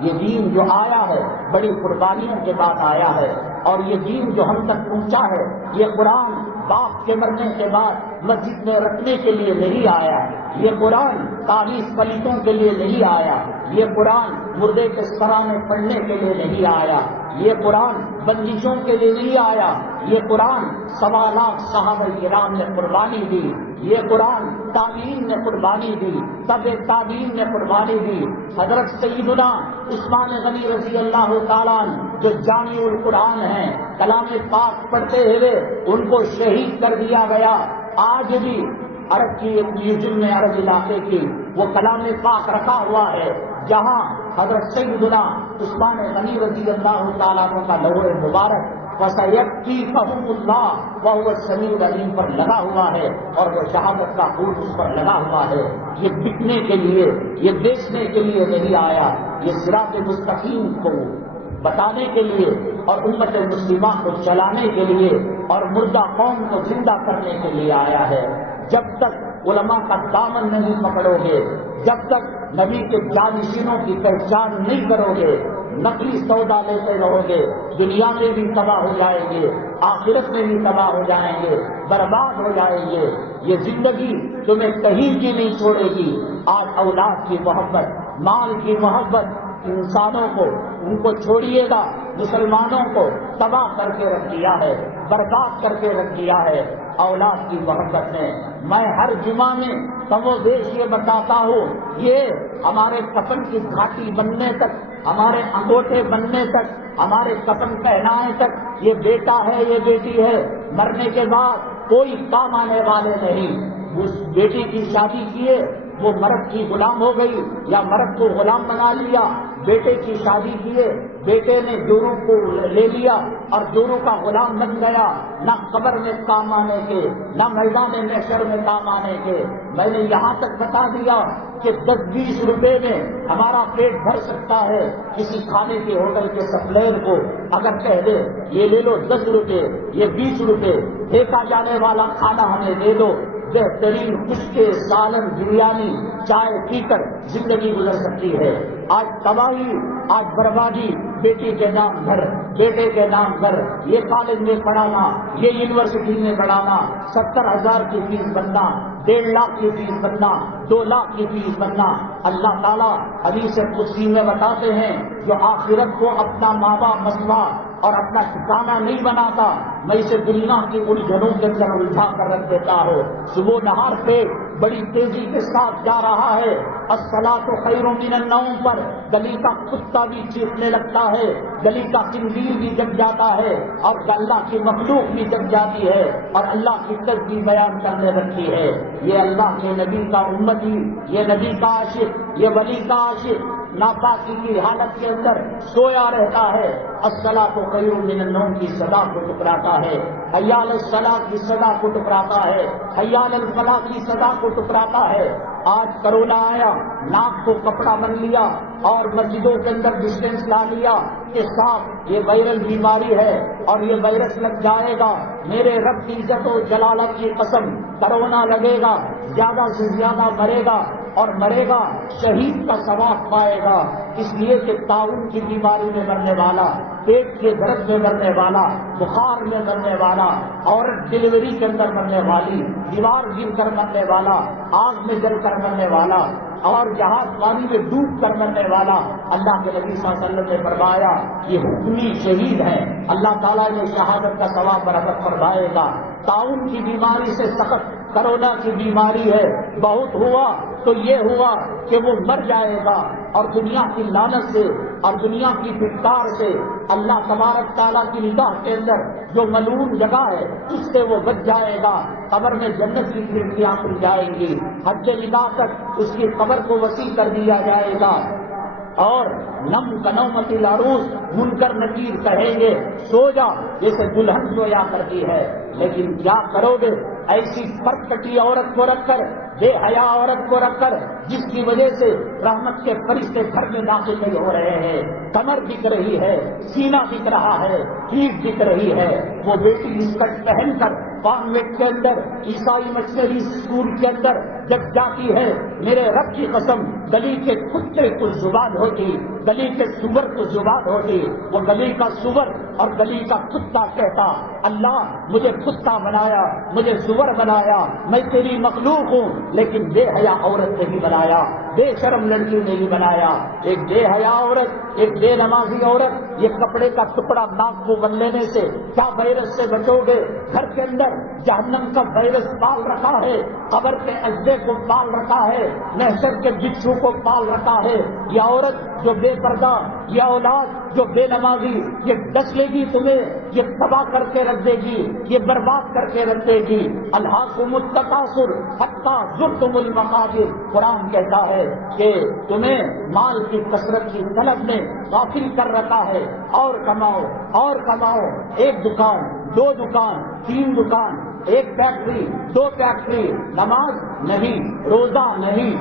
یہ دین جو آیا ہے بڑی قربانیوں کے بعد آیا ہے، اور یہ دین جو ہم تک پہنچا ہے، یہ قرآن باپ کے مرنے کے بعد مسجد میں رکھنے کے لیے نہیں آیا، یہ قرآن تعویذ پلیتوں کے لیے نہیں آیا، یہ قرآن مردے کے سرانے پڑھنے کے لیے نہیں آیا، یہ قرآن بندشوں کے لیے نہیں آیا، یہ قرآن 1.25 لاکھ صحابہ کرام نے قربانی دی، یہ قرآن تابعین نے قربانی دی، تبع تابعین نے قربانی دی۔ حضرت سیدنا عثمان غنی رضی اللہ تعالیٰ عنہ جو جامع القرآن ہیں، کلام پاک پڑھتے ہوئے ان کو شہید کر دیا گیا۔ آج بھی عرب کی میوزیم میں عرب علاقے کی وہ کلام پاک رکھا ہوا ہے، جہاں حضرت سیدنا عثمان غنی رضی اللہ تعالیٰ عنہ کا لوح مبارک وَسَيَكْفِيكَهُمُ اللَّهُ وَهُوَ السَّمِيعُ الْعَلِيمُ پر لگا ہوا ہے، اور وہ شہادت کا خون اس پر لگا ہوا ہے۔ یہ بکنے کے لیے، یہ بیچنے کے لیے نہیں آیا، یہ صراط مستقیم کو بتانے کے لیے اور امت مسلمہ کو چلانے کے لیے اور مردہ قوم کو زندہ کرنے کے لیے آیا ہے۔ جب تک علماء کا دامن نہیں پکڑو گے، جب تک نبی کے جانشینوں کی پہچان نہیں کرو گے، نقلی سودا لیتے رہو گے، دنیا میں بھی تباہ ہو جائیں گے، آخرت میں بھی تباہ ہو جائیں گے، برباد ہو جائیں گے۔ یہ زندگی تمہیں کہیں کی نہیں چھوڑے گی۔ آج اولاد کی محبت، مال کی محبت انسانوں کو، ان کو چھوڑیے گا، مسلمانوں کو تباہ کر کے رکھ دیا ہے، برباد کر کے رکھ دیا ہے اولاد کی محبت نے۔ میں ہر جمعہ میں کم و بیش یہ بتاتا ہوں، یہ ہمارے کفن کی گھاٹی بننے تک، ہمارے انگوٹھے بننے تک، ہمارے کفن پہنائے تک یہ بیٹا ہے، یہ بیٹی ہے، مرنے کے بعد کوئی کام آنے والے نہیں۔ اس بیٹی کی شادی کیے، وہ مرد کی غلام ہو گئی یا مرد کو غلام بنا لیا، بیٹے کی شادی کیے، بیٹے نے جورو کو لے لیا اور جورو کا غلام بن گیا، نہ قبر میں کام آنے کے، نہ میدان محشر میں کام آنے کے۔ میں نے یہاں تک بتا دیا کہ 10-20 روپے میں ہمارا پیٹ بھر سکتا ہے۔ کسی کھانے کے ہوٹل کے سپلائر کو اگر کہہ دے یہ لے لو 10 روپے، یہ 20 روپے، دیکھا جانے والا کھانا ہمیں دے دو، بہترین کشتے، سالن، بریانی، چائے پی کر زندگی گزر سکتی ہے۔ آج تباہی، آج بربادی، بیٹی کے نام گھر، بیٹے کے نام گھر، یہ کالج میں پڑھانا، یہ یونیورسٹی میں پڑھانا، 70,000 کی فیس بننا، 1.5 لاکھ کی فیس بننا، 2 لاکھ کی فیس بننا۔ اللہ تعالیٰ حدیث قدسی میں بتاتے ہیں جو آخرت کو اپنا ماں باپ مسئلہ اور اپنا ٹھکانہ نہیں بناتا، میں اسے دنیا کی الجھنوں کے اندر الجھا کر رکھ دیتا ہوں۔ صبح نہار پہ بڑی تیزی کے ساتھ جا رہا ہے، الصلاۃ خیر من النوم پر گلی کا کتا بھی چیخنے لگتا ہے، گلی کا قندیل بھی جگ جاتا ہے، اور اللہ کی مخلوق بھی جگ جاتی ہے، اور اللہ کی تسبیح بیان کرنے لگتی ہے۔ یہ اللہ کے نبی کا امتی، یہ نبی کا عاشق، یہ ولی کا عاشق ناپاکی کی حالت کے اندر سویا رہتا ہے، الصلاۃ خیر من النوم کی صدا کو ٹکراتا ہے، حی علی الصلاۃ کی صدا کو ٹکراتا ہے، حی علی الفلاح کی صدا کو ٹکراتا ہے۔ آج کرونا آیا، ناک کو کپڑا بن لیا اور مسجدوں کے اندر ڈسٹینس لا لیا کہ صاحب یہ وائرل بیماری ہے اور یہ وائرس لگ جائے گا، میرے رب کی عزت و جلالت کی قسم، کرونا لگے گا، زیادہ سے زیادہ مرے گا، اور مرے گا شہید کا ثواب پائے گا۔ اس لیے کہ طاعون کی بیماری میں مرنے والا، پیٹ کے درد میں مرنے والا، بخار میں مرنے والا، عورت ڈلیوری کے اندر مرنے والی، دیوار گر کر مرنے والا، آگ میں جل کر مرنے والا، اور جہاز پانی میں ڈوب کر مرنے والا، اللہ کے نبی صلی اللہ علیہ وسلم نے فرمایا یہ حکمی شہید ہے، اللہ تعالیٰ نے شہادت کا ثواب برابر فرمائے گا۔ طاعون کی بیماری سے سخت کرونا کی بیماری ہے، بہت ہوا تو یہ ہوا کہ وہ مر جائے گا، اور دنیا کی لعنت سے اور دنیا کی پھٹکار سے اللہ تبارک تعالیٰ کی نگاہ کے اندر جو ملعون جگہ ہے اس سے وہ بچ جائے گا، قبر میں جنت کی کھڑکیاں کھل جائیں گی، حج نگاہ تک اس کی قبر کو وسیع کر دیا جائے گا، اور نم کنومت العروس منکر نکیر کہیں گے سو جا جیسے دلہن سویا کرتی ہے۔ لیکن کیا کرو گے ایسی پرت کٹی عورت کو رکھ کر، بے حیا عورت کو رکھ کر، جس کی وجہ سے رحمت کے فرشتے گھر میں داخل نہیں ہو رہے ہیں، کمر دکھ رہی ہے، سینہ دکھ رہا ہے، پیٹھ دکھ رہی ہے، وہ بیٹی اسکرٹ پہن کر کانوینٹ کے اندر، عیسائی مشنری اسکول کے اندر جب جاتی ہے، میرے رب کی قسم گلی کے کتے کو زبان ہوتی، گلی کے سور کو زبان ہوتی، وہ گلی کا سور اور گلی کا کتا کہتا اللہ مجھے کتا بنایا، مجھے سور بنایا، میں تیری مخلوق ہوں، لیکن بے حیا عورت نہیں بنایا، بے شرم لڑکی نہیں بنایا۔ ایک بے حیا عورت، ایک بے نمازی عورت، یہ کپڑے کا ٹکڑا ناک کو بن لینے سے کیا وائرس سے بچو گے؟ گھر کے اندر جہنم کا وائرس پال رکھا ہے، قبر کے اجدے کو پال رکھا ہے، محشر کے بچھو کو پال رکھا ہے۔ یہ عورت جو بے پردہ، یہ اولاد جو بے نمازی، یہ ڈس لے گی تمہیں، یہ تباہ کر کے رکھ دے گی، یہ برباد کر کے رکھ دے گی۔ الہاکم التکاثر حتی زرتم المقابر، قرآن کہتا ہے کہ تمہیں مال کی کثرت کی طلب نے غافل کر رکھا ہے، اور کماؤ اور کماؤ، ایک دکان، دو دکان، تین دکان، ایک فیکٹری، دو فیکٹری، نماز نہیں، روزہ نہیں،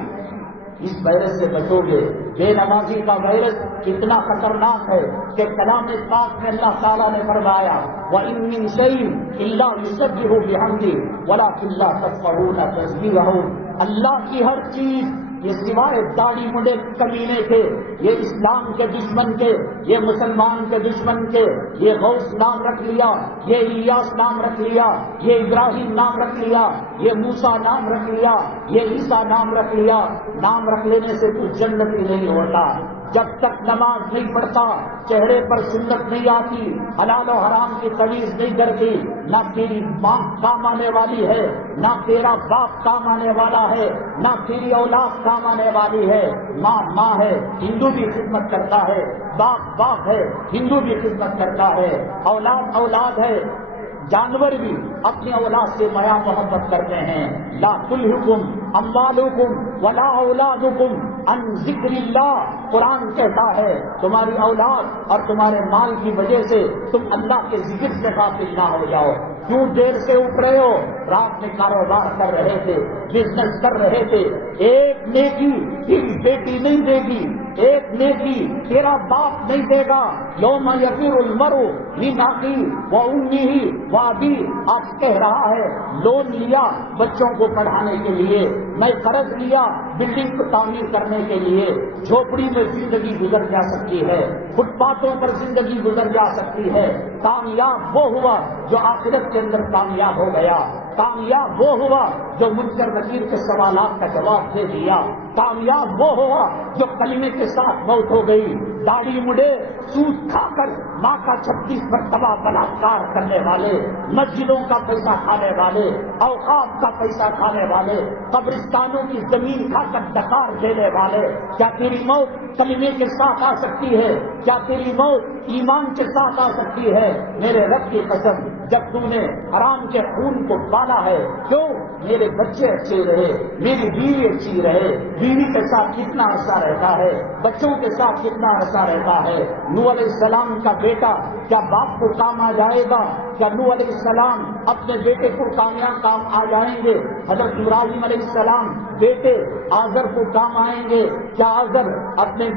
اس وائرس سے بچو گے۔ بے نمازی کا وائرس اتنا خطرناک ہے کہ کلام پاک میں اللہ تعالیٰ نے فرمایا وَإِن مِّن شَيْءٍ إِلَّا يُسَبِّحُ بِحَمْدِهِ وَلَٰكِن لَّا تَفْقَهُونَ تَسْبِيحَهُ، اللہ کی ہر چیز، یہ سوائے داڑھی مڈے کمینے کے، یہ اسلام کے دشمن کے، یہ مسلمان کے دشمن کے، یہ غوث نام رکھ لیا، یہ الیاس نام رکھ لیا، یہ ابراہیم نام رکھ لیا، یہ موسیٰ نام رکھ لیا، یہ عیسیٰ نام رکھ لیا۔ نام رکھ لینے سے کچھ جنتی نہیں ہوتا، جب تک نماز نہیں پڑھتا، چہرے پر سنت نہیں آتی، حلال و حرام کی تمیز نہیں کرتی، نہ تیری ماں کام آنے والی ہے، نہ تیرا باپ کام آنے والا ہے، نہ تیری اولاد کام آنے والی ہے۔ ماں ماں ہے، ہندو بھی خدمت کرتا ہے، باپ باپ ہے، ہندو بھی خدمت کرتا ہے، اولاد اولاد ہے، جانور بھی اپنی اولاد سے میا محبت کرتے ہیں۔ لا تلہکم اموالکم ولا اولادکم عن ذکر اللہ، قرآن کہتا ہے تمہاری اولاد اور تمہارے مال کی وجہ سے تم اللہ کے ذکر سے غافل نہ ہو جاؤ۔ کیوں دیر سے اٹھ رہے ہو؟ رات میں کاروبار کر رہے تھے، بزنس کر رہے تھے، ایک نیکی تیری بیٹی نہیں دے گی، ایک نیکی تیرا باپ نہیں دے گا۔ یوم یفر المرء من اخیہ وامہ وابیہ، آج کہہ رہا ہے لون لیا بچوں کو پڑھانے کے لیے، میں قرض لیا بلڈنگ کو تعمیر کرنے کے لیے، جھوپڑی میں زندگی گزر جا سکتی ہے، فٹ پاتھوں پر زندگی گزر جا سکتی ہے۔ کامیاب وہ ہوا جو آخرت کے اندر کامیاب ہو گیا، کامیاب وہ ہوا جو منکر نکیر کے سوالات کا جواب دے دیا، کامیاب وہ ہوا جو کلمے کے ساتھ موت ہو گئی۔ داڑھی مڈے سود کھا کر ماں کا 36 مرتبہ بلاکار کرنے والے، مسجدوں کا پیسہ کھانے والے، اوقاف کا پیسہ کھانے والے، قبرستانوں کی زمین کھا کر ڈکار دینے والے، کیا تیری موت کلمے کے ساتھ آ سکتی ہے؟ کیا تیری موت ایمان کے ساتھ آ سکتی ہے؟ میرے رب کی قسم، جب تم نے حرام کے خون کو پالا ہے، کیوں؟ میرے بچے اچھے رہے، میری بیوی اچھی رہے، بیوی کے ساتھ کتنا عرصہ رہتا ہے، بچوں کے ساتھ کتنا عرصہ رہتا ہے۔ نوح علیہ السلام کا بیٹا کیا باپ کو کام آ جائے گا؟ کیا نوح علیہ السلام اپنے بیٹے کو کامیاب کام آ جائیں گے؟ حضرت ابراہیم علیہ السلام بیٹے آزر کو کام آئیں گے؟ کیا آزر اپنے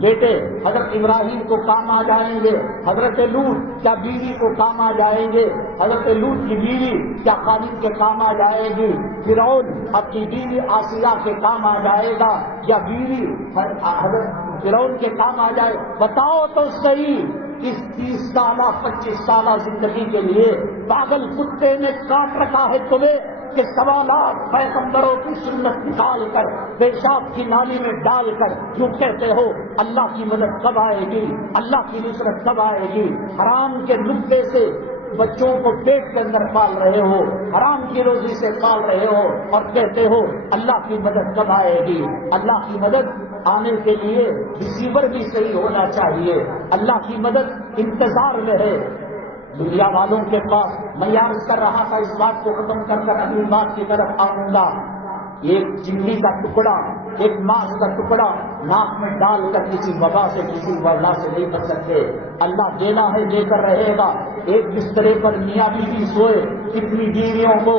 بیٹے حضرت ابراہیم کو کام آ جائیں گے؟ حضرت لوط کیا بیوی کو کام آ جائیں گے؟ حضرت لوط کی بیوی کیا خالد کے کام آ جائے گی؟ فرعون اپنی بیوی آسیہ کے کام آ جائے گا یا بیوی حضرت فرعون کے کام آ جائے؟ بتاؤ تو صحیح، اس 30 سالہ 25 سالہ زندگی کے لیے پاگل کتے نے کاٹ رکھا ہے تمہیں کہ 1.25 لاکھ پیغمبروں کی سنت نکال کر پیشاب کی نالی میں ڈال کر کیوں کہتے ہو اللہ کی مدد کب آئے گی، اللہ کی نصرت کب آئے گی؟ حرام کے نطفے سے بچوں کو پیٹ کے اندر پال رہے ہو، حرام کی روزی سے پال رہے ہو اور کہتے ہو اللہ کی مدد کب آئے گی؟ اللہ کی مدد آنے کے لیے ریسیور بھی صحیح ہونا چاہیے۔ اللہ کی مدد انتظار میں ہے۔ دنیا والوں کے پاس میں عرض کر رہا تھا، اس بات کو ختم کر کر اگلی بات کی طرف آؤں گا۔ ایک چمڑی کا ٹکڑا، ایک ماس کا ٹکڑا ناک میں ڈال کر کسی وبا سے کسی وبا سے نہیں بچ سکتے۔ اللہ دینا ہے دے کر رہے گا۔ ایک بسترے پر میاں بیوی سوئے، کتنی بیویوں کو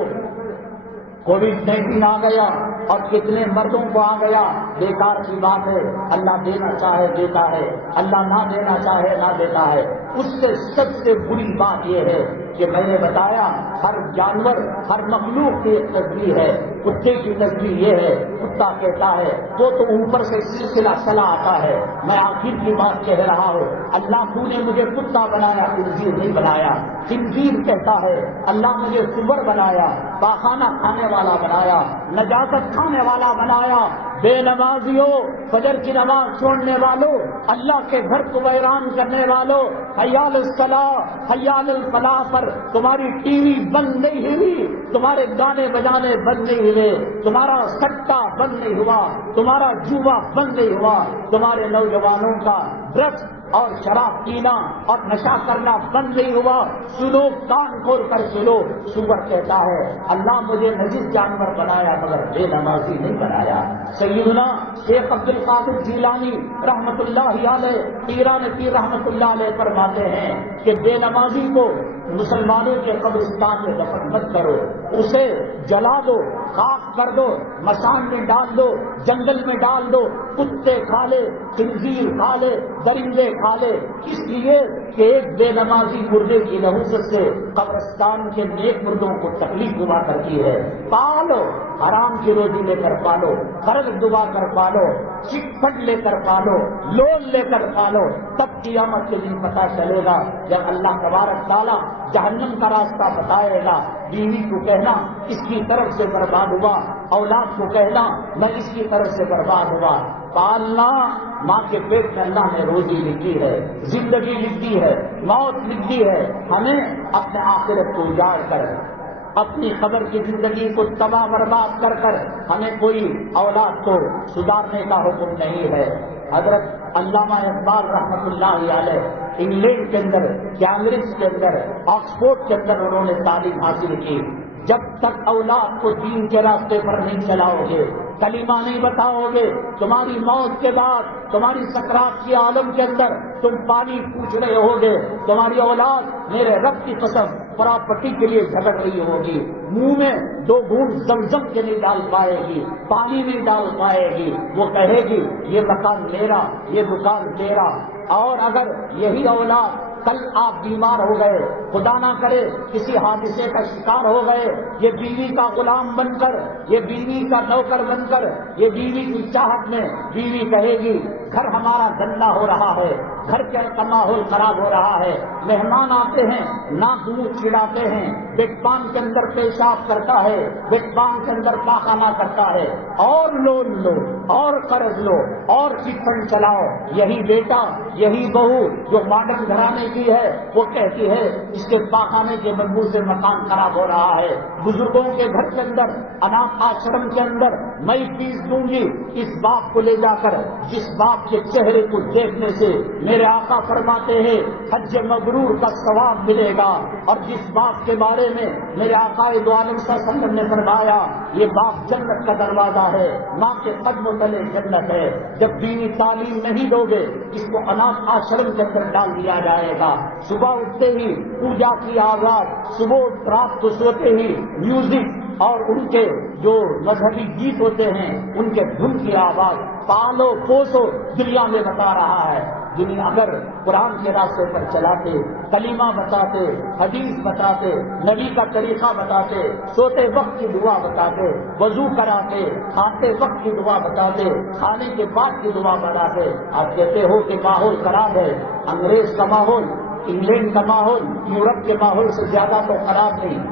کووڈ-19 آ گیا اور کتنے مردوں کو آ گیا، بیکار کی بات ہے۔ اللہ دینا چاہے دیتا ہے، اللہ نہ دینا چاہے نہ دیتا ہے۔ اس سے سب سے بری بات یہ ہے کہ میں نے بتایا ہر جانور ہر مخلوق کی ایک تسبیح ہے. کتے کی تسبیح یہ ہے، کتا کہتا ہے وہ تو اوپر سے سلسلہ چلا آتا ہے. میں آخر کی بات کہہ رہا ہوں، اللہ تو نے مجھے کتا بنایا، خنزیر نہیں بنایا. خنزیر کہتا ہے اللہ مجھے سور بنایا، پاخانہ کھانے والا بنایا، نجاست کھانے والا بنایا. بے نمازیوں، فجر کی نماز چھوڑنے والوں، اللہ کے گھر کو ویران کرنے والوں، حیال الصلاح حیال الفلاح پر تمہاری ٹی وی بند نہیں ہوئی، تمہارے گانے بجانے بند نہیں ہوئے، تمہارا سٹا بند نہیں ہوا، تمہارا جوا بند نہیں ہوا، تمہارے نوجوانوں کا ڈرگس اور شراب پینا اور نشہ کرنا بند نہیں ہوا. سنو، کان کھول کر سنو. سور کہتا ہے اللہ مجھے نجس جانور بنایا مگر بے نمازی نہیں بنایا. سیدنا شیخ عبد القادر جیلانی رحمت اللہ علیہ، پیران پیر رحمت اللہ علیہ فرماتے ہیں کہ بے نمازی کو مسلمانوں کے قبرستان میں دفن مت کرو، اسے جلا دو، خاک کر دو، مشان میں ڈال دو، جنگل میں ڈال دو. کتے کھا لے، خنزیر کھا لے، درندے کھا لے. اس لیے کہ ایک بے نمازی مردے کی نحوست سے قبرستان کے نیک مردوں کو تکلیف ہوا کرتی ہے. پالو، حرام کی روزی لے کر پالو، قرض ڈبا کر پالو، چٹ پٹ لے کر پالو، لون لے کر پالو. تب قیامت کے دن پتہ چلے گا جب اللہ تبارک تعالیٰ جہنم کا راستہ بتائے گا. بیوی کو کہنا اس کی طرف سے برباد ہوا، اولاد کو کہنا میں اس کی طرف سے برباد ہوا. پالنا، ماں کے پیٹ میں اللہ نے روزی لکھی ہے، زندگی لکھی ہے، موت لکھی ہے. ہمیں اپنے آخرت کو اجاڑ کر، اپنی قبر کی زندگی کو تباہ برباد کر کر ہمیں کوئی اولاد کو سدھارنے کا حکم نہیں ہے. حضرت علامہ اقبال رحمۃ اللہ علیہ انگلینڈ کے اندر، کیمبرج کے اندر، آکسفورڈ کے اندر انہوں نے تعلیم حاصل کی. جب تک اولاد کو دین کے راستے پر نہیں چلاؤ گے، کلمہ نہیں بتاؤ گے، تمہاری موت کے بعد، تمہاری سکرات کی عالم کے اندر تم پانی پوچھ رہے ہوگے. تمہاری اولاد میرے رب کی قسم پراپرٹی کے لیے جھگڑ رہی ہوگی، منہ میں 2 گھونٹ زمزم کے نہیں ڈال پائے گی، پانی نہیں ڈال پائے گی. وہ کہے گی یہ مکان میرا، یہ دکان میرا. اور اگر یہی اولاد کل آپ بیمار ہو گئے، خدا نہ کرے کسی حادثے کا شکار ہو گئے، یہ بیوی کا غلام بن کر، یہ بیوی کا نوکر بن کر، یہ بیوی کی چاہت میں بیوی کہے گی گھر ہمارا گندا ہو رہا ہے، گھر کا ماحول خراب ہو رہا ہے، مہمان آتے ہیں ناک منہ چڑھاتے ہیں، بیٹ پان کے اندر پیشاب کرتا ہے، بیٹ پان کے اندر پاخانہ کرتا ہے، اور لون لو اور قرض لو اور چٹ فنڈ چلاؤ. یہی بیٹا، یہی بہو جو ماڈرن گھرانے کی ہے، وہ کہتی ہے اس کے پاخانے کے بدبو سے مکان خراب ہو رہا ہے. بزرگوں کے گھر کے اندر، اناث آشرم کے اندر میں فیس دوں گی اس باپ کو لے جا کر جس باپ کے چہرے کو دیکھنے سے میرے آقا فرماتے ہیں حج مبرور کا ثواب ملے گا. اور جس باپ کے بارے میں میرے آقا دو عالم صلی اللہ علیہ وسلم نے فرمایا یہ باپ جنت کا دروازہ ہے، ماں کے قدم تلے جنت ہے. جب دینی تعلیم نہیں دو گے اس کو اناث آشرم کے اندر ڈال دیا جائے گا. صبح اٹھتے ہی پوجا کی آواز، صبح رات کو سوتے ہی میوزک اور ان کے جو مذہبی گیت ہوتے ہیں ان کے دھن کی آواز. پالو پوسو، دنیا میں بتا رہا ہے. دنیا اگر قرآن کے راستے پر چلاتے، کلمہ بتاتے، حدیث بتاتے، نبی کا طریقہ بتاتے، سوتے وقت کی دعا بتاتے، وضو کراتے، کھاتے وقت کی دعا بتاتے، کھانے کے بعد کی دعا بتاتے. آپ کہتے ہو کہ ماحول خراب ہے. انگریز کا ماحول، انگلینڈ کا ماحول، یورپ کے ماحول سے زیادہ تو خراب نہیں.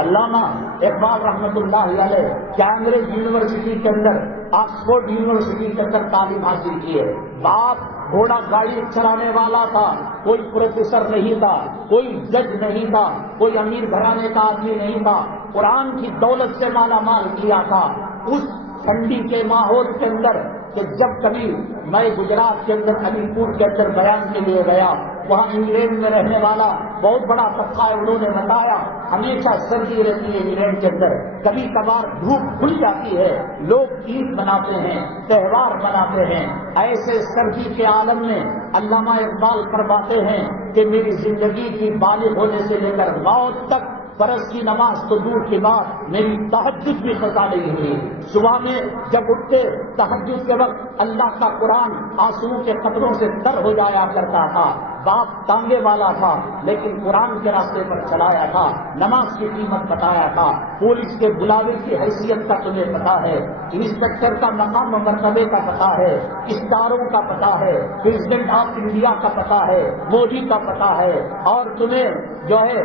علامہ اقبال رحمۃ اللہ علیہ کیمبرج یونیورسٹی کے اندر، آکسفورڈ یونیورسٹی کے اندر تعلیم حاصل کی ہے. باپ گھوڑا گاڑی چلانے والا تھا، کوئی پروفیسر نہیں تھا، کوئی جج نہیں تھا، کوئی امیر گھرانے کا آدمی نہیں تھا. قرآن کی دولت سے مالا مال کیا تھا. اس ٹھنڈی کے ماحول کے اندر کہ جب کبھی میں گجرات کے اندر علی پور کے اندر بیان کے لیے گیا، وہاں انگلینڈ میں رہنے والا بہت بڑا طبقہ ہے، انہوں نے بتایا ہمیشہ سردی رہتی ہے انگلینڈ کے اندر، کبھی کبھار دھوپ کھل جاتی ہے، لوگ عید مناتے ہیں، تہوار مناتے ہیں. ایسے سردی کے عالم میں علامہ اقبال فرماتے ہیں کہ میری زندگی کی بالغ ہونے سے لے کر موت تک فرض کی نماز تو دور کی بات، میری تہجد بھی قضا نہیں ہوئی۔ صبح میں جب اٹھتے تہجد کے وقت اللہ کا قرآن آنسوؤں کے قطروں سے تر ہو جایا کرتا تھا۔ باپ تانگے والا تھا لیکن قرآن کے راستے پر چلایا تھا، نماز کی قیمت بتایا تھا، پولیس کے بلاوے کی حیثیت کا تمہیں پتا ہے، انسپیکٹر کا مقام و مرتبے کا پتا ہے، اسٹاروں کا پتا ہے، پریزیڈنٹ آف انڈیا کا پتا ہے، مودی کا پتا ہے، اور تمہیں جو ہے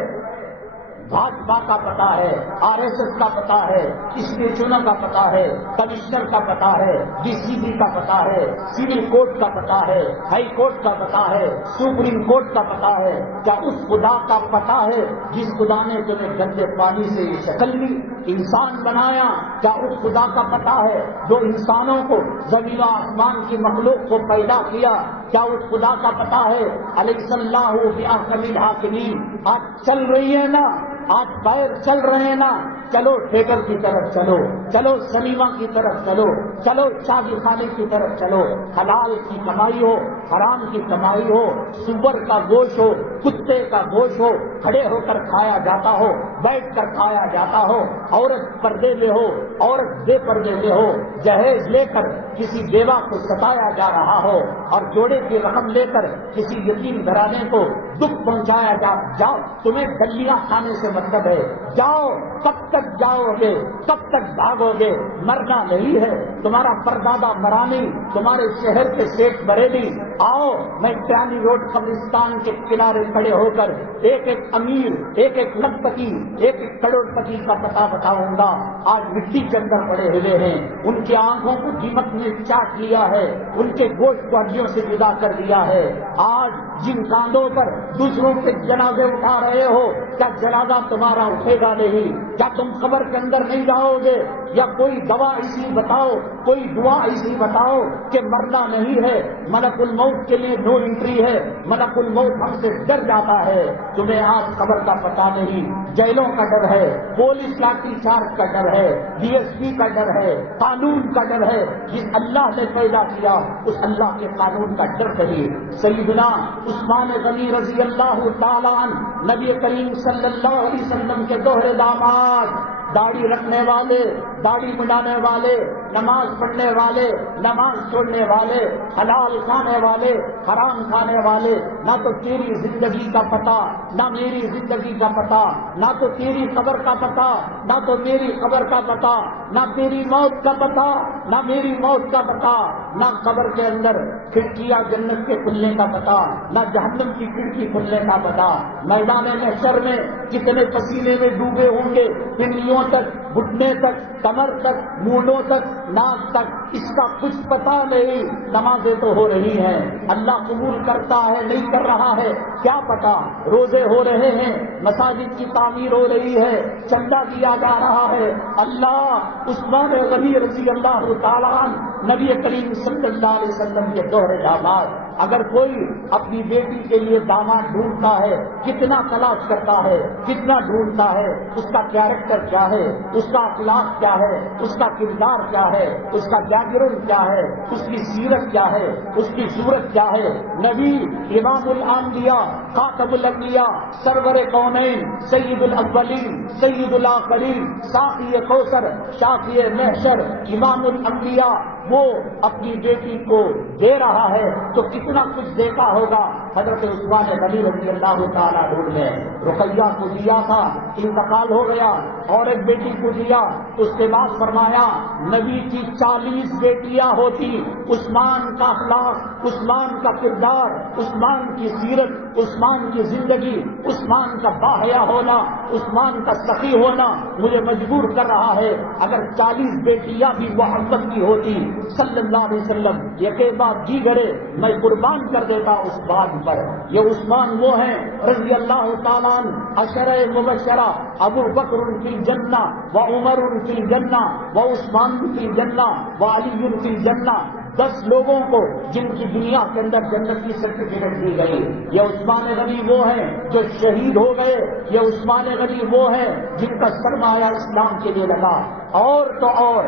بھاجپا کا پتا ہے، RSS کا پتا ہے، اسٹیشنوں کا پتا ہے، کمشنر کا پتا ہے، DCP کا پتا ہے، سول کورٹ کا پتا ہے، ہائی کورٹ کا پتا ہے، سپریم کورٹ کا پتا ہے۔ کیا اس خدا کا پتا ہے جس خدا نے تمہیں گندے پانی سے شکل دی، انسان بنایا؟ کیا اس خدا کا پتا ہے جو انسانوں کو زمین و آسمان کی مخلوق کو پیدا کیا؟ کیا اس خدا کا پتا ہے؟ الیس اللہ بأحکم الحاکمین۔ آج چل رہی ہے نا، آج پیر چل رہے ہیں نا، چلو ٹھیکر کی طرف چلو، چلو سنیما کی طرف چلو، چلو شادی خانے کی طرف چلو، حلال کی کمائی ہو، حرام کی کمائی ہو، سور کا گوشت ہو، کتے کا گوشت ہو، کھڑے ہو کر کھایا جاتا ہو، بیٹھ کر کھایا جاتا ہو، عورت پردے میں ہو، عورت بے پردے میں ہو، جہیز لے کر کسی بیوہ کو ستایا جا رہا ہو، اور جوڑے کی رقم لے کر کسی یتیم گھرانے کو دکھ پہنچایا جاؤ، تمہیں گلیاں کھانے سے مطلب ہے، جاؤ، کب تک جاؤ گے، کب تک بھاگو گے؟ مرنا نہیں ہے، تمہارا پردادا مرانی، تمہارے شہر کے شیخ بریلی، آؤ میں پیانی روڈ قبرستان کے کنارے کھڑے ہو کر ایک ایک امیر، ایک ایک لکھپتی، ایک ایک کروڑ پتی کا پتہ بتاؤں گا۔ آج مٹی کے اندر پڑے ہوئے ہیں، ان کی آنکھوں کو دیمک نے چاٹ لیا ہے، ان کے گوشت کو ہڈیوں سے جدا کر دیا ہے۔ آج جن کاندھوں پر دوسروں کے جنازے اٹھا رہے ہو، کیا جنازہ تمہارا اٹھے گا نہیں؟ کیا تم قبر کے اندر نہیں جاؤ گے؟ یا کوئی دوا ایسی بتاؤ، کوئی دعا ایسی بتاؤ کہ مرنا نہیں ہے، ملک الموت کے لیے نو انٹری ہے، ملک الموت ہم سے ڈر جاتا ہے۔ تمہیں آج قبر کا پتہ نہیں، جیلوں کا ڈر ہے، پولیس لاٹھی چارج کا ڈر ہے، DSP کا ڈر ہے، قانون کا ڈر ہے۔ جس اللہ نے پیدا کیا اس اللہ کے قانون کا ڈر نہیں۔ سیدنا عثمان غنی رضی اللہ تعالیٰ عنہ نبی کریم صلی اللہ علیہ وسلم کے دوہرے داماد، داڑھی رکھنے والے، داڑھی منڈانے والے، نماز پڑھنے والے، نماز چھوڑنے والے، حلال کھانے والے، حرام کھانے والے، نہ تو تیری زندگی کا پتہ، نہ میری زندگی کا پتہ، نہ تو تیری قبر کا پتہ، نہ تو میری قبر کا پتہ، نہ تیری موت کا پتہ، نہ میری موت کا پتہ، نہ قبر کے اندر کھڑکیاں جنت کے کھلنے کا پتہ، نہ جہنم کی کھڑکی کھلنے کا پتہ، میدان محشر میں کتنے پسینے میں ڈوبے ہوں گے، پنڈلیوں تک، گھٹنے تک، کمر تک، مونڈوں تک، ناک تک، اس کا کچھ پتہ نہیں۔ نمازیں تو ہو رہی ہیں، اللہ قبول کرتا ہے نہیں کر رہا ہے کیا پتہ، روزے ہو رہے ہیں، مساجد کی تعمیر ہو رہی ہے، چندہ دیا جا رہا ہے۔ اللہ عثمان غنی رضی اللہ تعالیٰ عنہ نبی کریم صلی اللہ علیہ وسلم کے دوہرے داماد، اگر کوئی اپنی بیٹی کے لیے داماد ڈھونڈتا ہے، کتنا تلاش کرتا ہے، کتنا ڈھونڈتا ہے، اس کا کیریکٹر کیا ہے، اس کا اخلاق کیا ہے، اس کا کردار کیا ہے، اس کا بیک گراؤنڈ کیا ہے، اس کی سیرت کیا ہے، اس کی صورت کیا ہے۔ نبی امام الانبیاء، خاتم الانبیاء، سرور کونین، سید الاولین، سید الاخرین، ساقی کوثر، شافی محشر، امام الانبیاء، وہ اپنی بیٹی کو دے رہا ہے تو کتنا کچھ دیکھا ہوگا۔ حضرت عثمان غنی رضی اللہ تعالیٰ عنہ نے رقیہ کو دیا تھا، انتقال ہو گیا، اور ایک بیٹی کو دیا، اس کے بعد فرمایا نبی کی 40 بیٹیاں ہوتی، عثمان کا اخلاق، عثمان کا کردار، عثمان کی سیرت، عثمان کی زندگی، عثمان کا باحیا ہونا، عثمان کا سخی ہونا مجھے مجبور کر رہا ہے، اگر 40 بیٹیاں بھی محمد کی ہوتی صلی اللہ علیہ وسلم، یہ بات جی گھڑے میں قربان کر دیتا اس بات پر۔ یہ عثمان وہ ہیں رضی اللہ تعالیٰ عنہ، عشرہ مبشرہ، ابو بکر فی الجنہ و عمر فی الجنہ و عثمان فی الجنہ و علی فی الجنہ، 10 لوگوں کو جن کی دنیا کے اندر جنت کی سرٹیفکیٹ دی گئی۔ یہ عثمان غنی وہ ہیں جو شہید ہو گئے، یہ عثمان غنی وہ ہیں جن کا سرمایہ اسلام کے لیے لگا۔ اور تو اور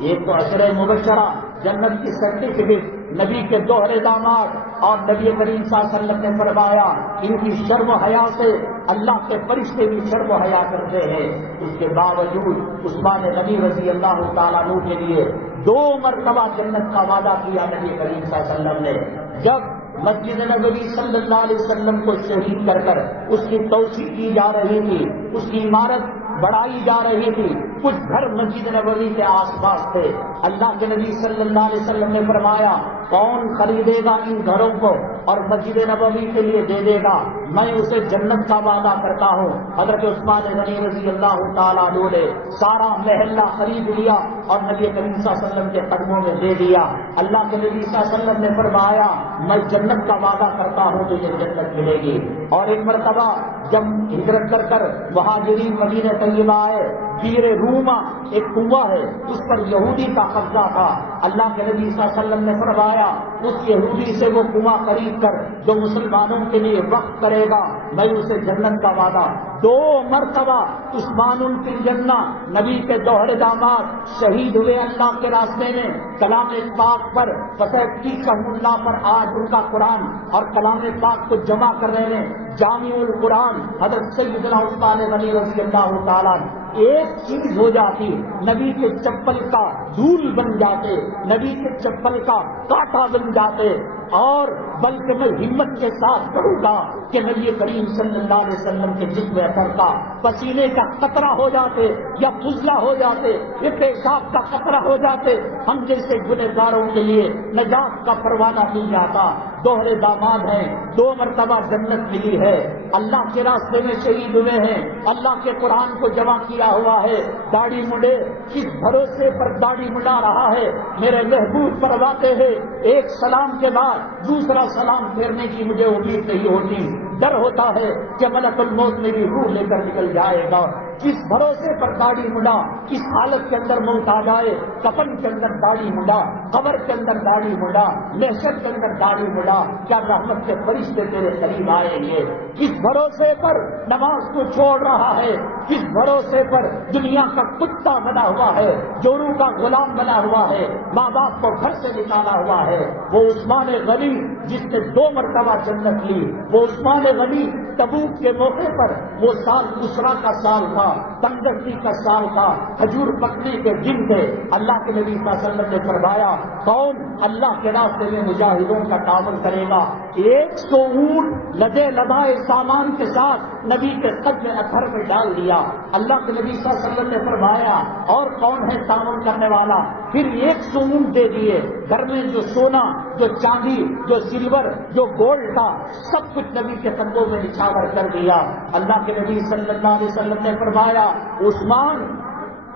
ایک تو عشرہ مبشرہ جنت کی سرٹیفکیٹ نبی کے دوہرے داماد اور نبی کریم صلی اللہ علیہ وسلم نے فرمایا ان کی شرم و حیا سے اللہ کے فرشتے بھی شرم و حیا کرتے ہیں. اس کے باوجود عثمان غنی رضی اللہ تعالیٰ عنہ کے لیے 2 مرتبہ جنت کا وعدہ کیا نبی کریم صلی اللہ علیہ وسلم نے. جب مسجد نبوی صلی اللہ علیہ وسلم کو شہید کر کر اس کی توسیع کی جا رہی تھی، اس کی عمارت بڑھائی جا رہی تھی، کچھ گھر مسجد نبوی کے آس پاس تھے. اللہ کے نبی صلی اللہ علیہ وسلم نے فرمایا کون خریدے گا ان گھروں کو اور مسجد نبوی کے لیے دے دے گا، میں اسے جنت کا وعدہ کرتا ہوں. حضرت عثمان غنی رضی اللہ تعالیٰ عنہ نے سارا محلہ خرید لیا اور نبی کریم صلی اللہ علیہ وسلم کے قدموں میں دے دیا. اللہ کے نبی صلی اللہ علیہ وسلم نے فرمایا میں جنت کا وعدہ کرتا ہوں تو یہ جنت ملے گی. اور ایک مرتبہ جب ہجرت کر کر مہاجرین مدینہ طیبہ آئے، بیر روما ایک کنواں ہے، اس پر یہودی کا قبضہ تھا. اللہ کے نبی صلی اللہ علیہ وسلم نے فرمایا اس یہودی سے وہ کنواں خرید کر جو مسلمانوں کے لیے وقف کرے گا میں اسے جنت کا وعدہ. 2 مرتبہ عثمان فی الجنہ نبی کے دوہرے داماد شہید ہوئے اللہ کے راستے میں. کلام پاک پر اللہ پر آج ان کا قرآن اور کلام پاک کو جمع کر رہے ہیں. جامع القرآن حضرت سیدنا عثمان غنی رضی اللہ تعالیٰ ایک چیز ہو جاتی نبی کے چپل کا دھول بن جاتے، نبی کے چپل کا کانٹا بن جاتے. اور بلکہ میں ہمت کے ساتھ کہوں گا کہ نبی کریم صلی اللہ علیہ وسلم کے جسم اثر کا پسینے کا قطرہ ہو جاتے یا فضلہ ہو جاتے یا پیشاب کا قطرہ ہو جاتے، ہم جیسے گنہگاروں کے لیے نجات کا پروانہ مل جاتا. دوہرے داماد ہیں، 2 مرتبہ جنت ملی ہے، اللہ کے راستے میں شہید ہوئے ہیں، اللہ کے قرآن کو جمع کیا ہوا ہے. داڑھی مڈے کس بھروسے پر داڑھی مڈا رہا ہے؟ میرے محبوب فرماتے ہیں ایک سلام کے بعد دوسرا سلام پھیرنے کی مجھے امید نہیں ہوتی، ڈر ہوتا ہے کہ ملک الموت میری روح لے کر نکل جائے گا. کس بھروسے پر داڑھی مڈا، کس حالت کے اندر موت آ جائے، کفن کے اندر داڑھی مڈا، قبر کے اندر داڑھی مڈا، محشر کے اندر داڑھی مڈا، کیا رحمت کے فرشتے تیرے قریب آئیں گے؟ کس بھروسے پر نماز کو چھوڑ رہا ہے، کس بھروسے پر دنیا کا کتا بنا ہوا ہے، جورو کا غلام بنا ہوا ہے، ماں باپ کو گھر سے نکالا ہوا ہے. وہ عثمان غنی جس نے 2 مرتبہ جنت لی، وہ عثمان غنی تبوک کے موقع پر وہ سال اسرا کا سال تھا، تنگستی کا سال تھا، کھجور پکنے کے دن تھے. اللہ کے نبی صلی اللہ علیہ وسلم نے فرمایا کون اللہ کے راستے میں مجاہدوں کا تعاون کرے گا؟ 100 اونٹ لدے لدائے سامان کے ساتھ نبی کے قدم اطہر میں ڈال دیا. اللہ کے نبی صلی اللہ علیہ وسلم نے فرمایا اور کون ہے تعاون کرنے والا؟ پھر 100 اونٹ دے دیے. گھر میں جو سونا، جو چاندی، جو سلور، جو گولڈ تھا سب کچھ نبی کے قدموں میں نچھاور کر دیا. اللہ کے نبی صلی اللہ علیہ وسلم نے فرمایا عثمان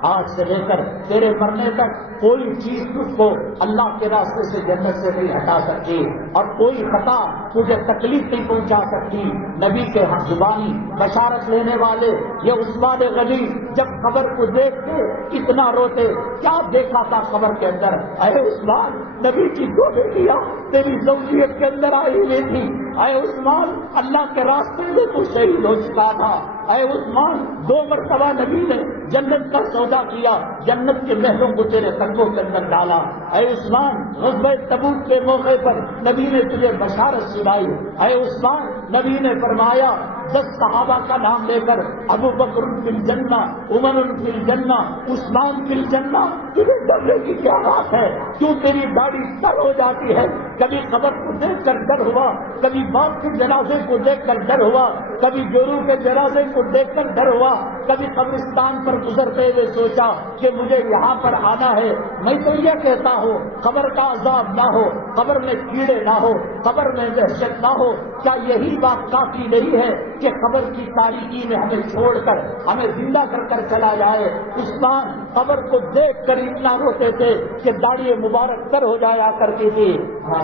آج سے لے کر تیرے مرنے تک کوئی چیز تجھ کو اللہ کے راستے سے جنت سے نہیں ہٹا سکتی اور کوئی خطا تجھے تکلیف نہیں پہنچا سکتی. نبی کے زبانی بشارت لینے والے یہ عثمان غنی جب قبر کو دیکھتے اتنا روتے. کیا دیکھا تھا قبر کے اندر؟ اے عثمان نبی کی 2 بیٹیاں تیری زوجیت کے اندر آئی ہوئی تھی. اے عثمان اللہ کے راستے میں تو شہید ہو چکا تھا. اے عثمان 2 مرتبہ نبی نے جنت کا سودا کیا، جنت کے محلوں کو تیرے قدموں کے اندر ڈالا. اے عثمان غزوہ تبوک کے موقع پر نبی نے تجھے بشارت سنائی. اے عثمان نبی نے فرمایا 10 صحابہ کا نام لے کر ابو بکر فی الجنہ، عمر فی الجنہ، عثمان فی الجنہ. تجھے ڈرنے کی کیا بات ہے؟ کیوں تیری داڑھی سر ہو جاتی ہے؟ کبھی قبر کو دیکھ کر ڈر ہوا، کبھی باپ کے جنازے کو دیکھ کر ڈر ہوا، کبھی گورو کے جنازے کو دیکھ کر ڈر ہوا، کبھی قبرستان پر گزرتے ہوئے سوچا کہ مجھے یہاں پر آنا ہے. میں تو یہ کہتا ہوں قبر کا عذاب نہ ہو، قبر میں کیڑے نہ ہو، قبر میں دہشت نہ ہو. کیا یہی بات کافی نہیں ہے کہ قبر کی تاریکی میں ہمیں چھوڑ کر ہمیں زندہ کر کر چلا جائے؟ عثمان قبر کو دیکھ کر اتنا روتے تھے کہ داڑھی مبارک تر ہو جایا کرتی تھی.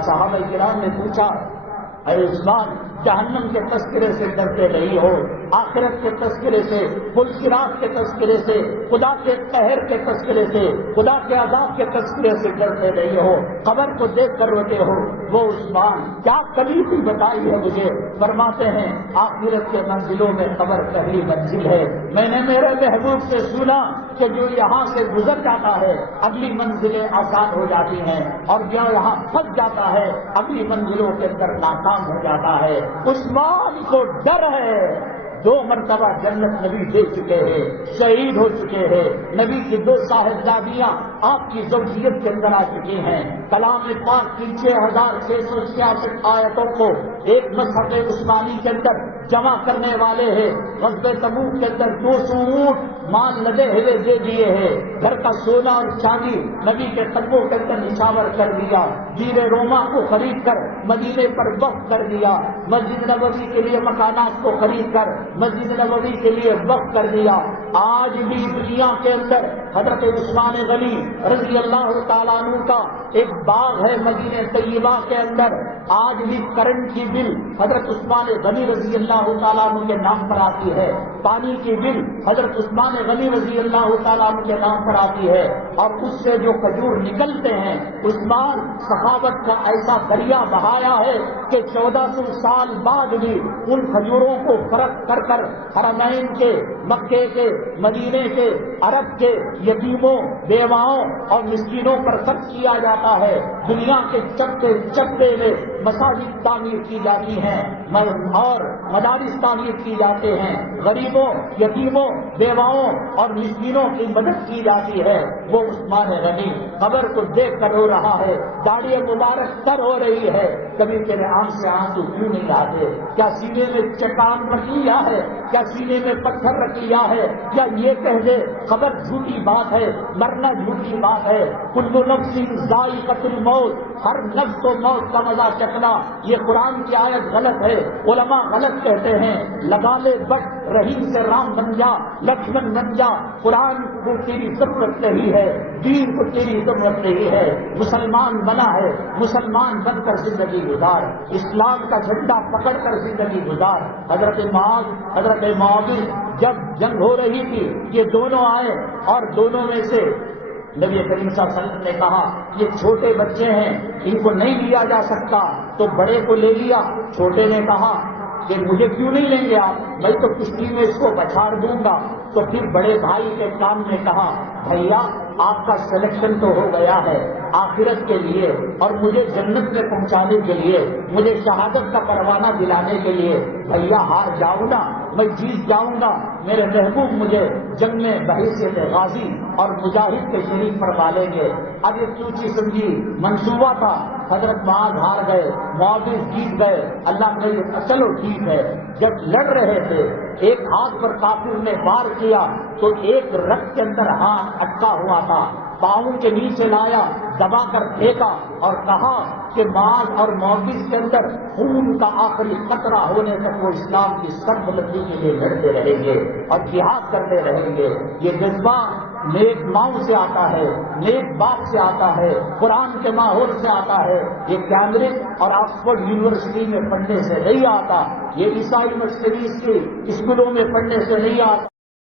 صحابہ کرام نے پوچھا اے عثمان جہنم کے تذکرے سے ڈرتے نہیں ہو، آخرت کے تذکرے سے، پلسرات کے تذکرے سے، خدا کے قہر کے تذکرے سے، خدا کے عذاب کے تذکرے سے ڈرتے نہیں ہو، قبر کو دیکھ کر روتے ہو؟ وہ عثمان کیا کبھی بھی بتائی ہے مجھے؟ فرماتے ہیں آخرت کے منزلوں میں قبر پہلی منزل ہے. میں نے میرے محبوب سے سنا کہ جو یہاں سے گزر جاتا ہے اگلی منزلیں آسان ہو جاتی ہیں، اور جو یہاں پھنس جاتا ہے اگلی منزلوں کے اندر ناکام ہو جاتا ہے۔ عثمان کو ڈر ہے، 2 مرتبہ جنت نبی دے چکے ہیں، شہید ہو چکے ہیں، نبی کی 2 صاحبزادیاں آپ کی زوجیت کے اندر آ چکی ہیں، کلام پاک کی 6666 آیتوں کو ایک مصحف عثمانی کے اندر جمع کرنے والے ہیں۔ غزوہ تبوک کے اندر 200 اونٹ مال لگے ہوئے دے دیے ہیں، گھر کا سونا اور چاندی نبی کے قدموں کے اندر نچھاور کر دیا، زیر روما کو خرید کر مدینے پر وقف کر دیا، مسجد نبوی کے لیے مکانات کو خرید کر مسجد نبوی کے لیے وقف کر دیا۔ آج بھی دنیا کے اندر حضرت عثمان غنی رضی اللہ تعالیٰ عنہ کا ایک باغ ہے مدینہ طیبہ کے اندر، آج بھی کرنٹ کی بل حضرت عثمان غنی رضی اللہ تعالیٰ عنہ کے نام پر آتی ہے، پانی کی بل حضرت عثمان غنی رضی اللہ تعالیٰ عنہ کے نام پر آتی ہے، اور اس سے جو کھجور نکلتے ہیں عثمان سخاوت کا ایسا دریا بہایا ہے کہ 1400 سال بعد بھی ان کھجوروں کو فرق کر کر حرمین کے، مکے کے، مدینے کے، عرب کے یتیموں، بیواؤں اور مسکینوں پر خرچ کیا جاتا ہے۔ دنیا کے چپے چپے میں مساجد تعمیر کی جاتی ہیں اور مدارس تعمیر کی جاتے ہیں، غریبوں، یتیموں، بیواؤں اور مسکینوں کی مدد کی جاتی ہے۔ وہ عثمان غنی قبر کو دیکھ کر رو رہا ہے، داڑھی مبارک تر ہو رہی ہے، کبھی تیرے آنکھ سے آنسو کیوں نہیں آتے؟ کیا سینے میں چٹان رکھ لیا ہے؟ کیا سینے میں پتھر رکھ لیا ہے؟ کیا یہ کہہ دے خبر جھوٹی بات ہے، مرنا جھوٹی بات ہے، کل نفس ذائقۃ الموت، ہر نفس کو موت کا مزہ چکھنا، یہ قرآن کی آیت غلط ہے، علماء غلط کہتے ہیں۔ لگا لے بٹ رحیم سے رام بن جا، لکشمن بن جا، قرآن کو تیری ضرورت نہیں ہے، دین کو تیری ضرورت نہیں ہے، مسلمان بنا ہے، مسلمان بن کر زندگی گزار، اسلام کا جھنڈا پکڑ کر زندگی گزار۔ حضرت معاذ، حضرت معاویہ جب جنگ ہو رہی تھی یہ دونوں آئے اور دونوں میں سے نبی کریم صلی اللہ علیہ وسلم نے کہا یہ چھوٹے بچے ہیں ان کو نہیں لیا جا سکتا، تو بڑے کو لے لیا۔ چھوٹے نے کہا کہ مجھے کیوں نہیں لیں گے آپ، میں تو کشتی میں اس کو بچھاڑ دوں گا۔ تو پھر بڑے بھائی کے کام نے کہا بھیا آپ کا سلیکشن تو ہو گیا ہے آخرت کے لیے اور مجھے جنت میں پہنچانے کے لیے، مجھے شہادت کا پروانہ دلانے کے لیے، بھیا ہار جاؤں گا میں جیت جاؤں گا، میرے محبوب مجھے جنگ میں بحیثیت غازی اور مجاہد کے شریک فرما لیں گے۔ اب یہ سوچی سمجھی منصوبہ تھا، حضرت معاذ ہار گئے، معاویہ جیت گئے، اللہ نے کہا چلو ٹھیک ہے۔ جب لڑ رہے تھے ایک ہاتھ پر کافر نے وار کیا تو ایک رگ کے اندر ہاتھ اٹکا ہوا تھا، پاؤں کے نیچے لایا، دبا کر پھینکا اور کہا کہ معاذ اور معاویہ کے اندر خون کا آخری قطرہ ہونے تک وہ اسلام کی سر بلندی کے لیے لڑتے رہیں گے اور جہاد کرتے رہیں گے۔ یہ جذبہ نیک ماؤں سے آتا ہے، نیک باپ سے آتا ہے، قرآن کے ماحول سے آتا ہے، یہ کیمبرج اور آکسفورڈ یونیورسٹی میں پڑھنے سے نہیں آتا، یہ عیسائی مشتریز کی اسکولوں میں پڑھنے سے نہیں آتا۔